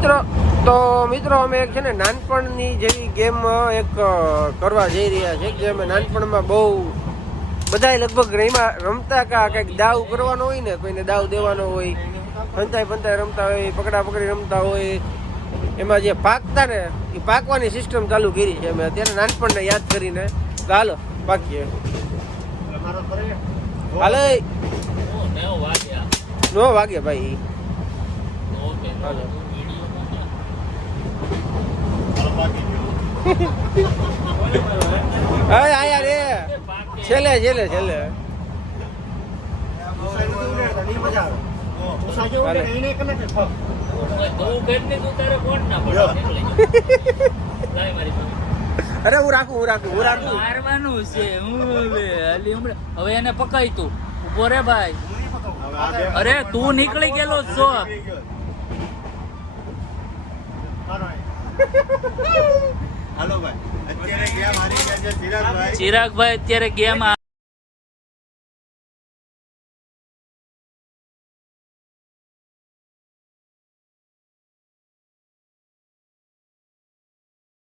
મિત્રો અમે એક છે ને નાનપણની જેવી ગેમ એક કરવા જઈ રહ્યા છે જે અમે નાનપણમાં બહુ બધા લગભગ રમતા કંઈક દાવ કરવાનો હોય ને, કોઈને દાવ દેવાનો હોય, ફંતાઈ રમતા હોય, પકડા પકડી રમતા હોય, એમાં જે પાકતા ને એ પાકવાની સિસ્ટમ ચાલુ કરી છે અમે અત્યારે નાનપણને યાદ કરીને. હાલો પાકીએ. હાલે નો વાગે ભાઈ. હાલો હા યાર એ છેલ્લે અરે હું રાખું મારવાનું છે. હવે એને પકાઈ તું ઉભો રે ભાઈ. અરે તું નીકળી ગયેલો છો. હાલો ભાઈ, અત્યારે ગેમ હારી ગયા છે ચિરાગભાઈ. ચિરાગભાઈ અત્યારે ગેમ